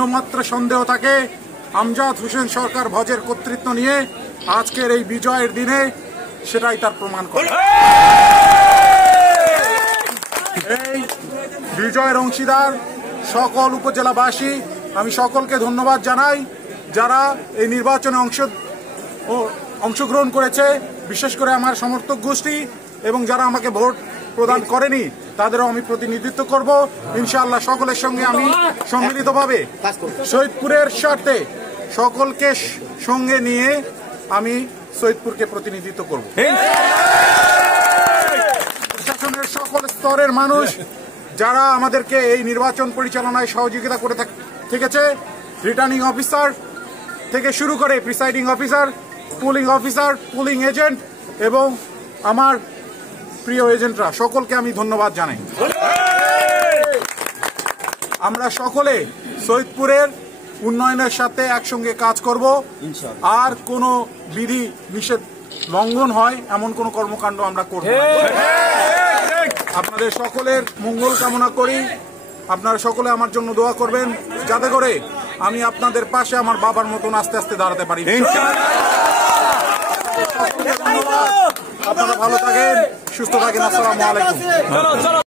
বিন্দুমাত্র সন্দেহ থাকে, আমজাদ হোসেন সরকার ভোজের কর্তৃত্ব নিয়ে আজকের এই বিজয়ের দিনে সেটাই তার প্রমাণ করে। এই বিজয়ের অংশীদার সকল উপজেলাবাসী, আমি সকলকে ধন্যবাদ জানাই যারা এই নির্বাচনে অংশগ্রহণ করেছে, বিশেষ করে আমার সমর্থক গোষ্ঠী, এবং যারা আমাকে ভোট প্রদান করেনি তাদেরও আমি প্রতিনিধিত্ব করব। ইনশাআল্লাহ সকলের সঙ্গে আমি সম্মিলিতভাবে শহীদপুরের স্বার্থে সকলকে সঙ্গে নিয়ে আমি শহীদপুরকে প্রতিনিধিত্ব করব। প্রশাসনের সকল স্তরের মানুষ যারা আমাদেরকে এই নির্বাচন পরিচালনায় সহযোগিতা করে থেকেছে, রিটার্নিং অফিসার থেকে শুরু করে প্রিসাইডিং অফিসার, পুলিং এজেন্ট এবং আমার প্রিয় এজেন্টরা, সকলকে আমি ধন্যবাদ জানাই। আমরা সকলে শহীদপুরের উন্নয়নের সাথে একসঙ্গে কাজ করব, আর কোনো বিধি নিষেধ লঙ্ঘন হয় এমন কোনো কর্মকাণ্ড আমরা করব না। আপনাদের সকলের মঙ্গল কামনা করি। আপনারা সকলে আমার জন্য দোয়া করবেন যাতে করে আমি আপনাদের পাশে আমার বাবার মতন আস্তে আস্তে দাঁড়াতে পারি। আপনারা ভালো থাকেন, সুস্থ থাকেন। আসসালামু আলাইকুম।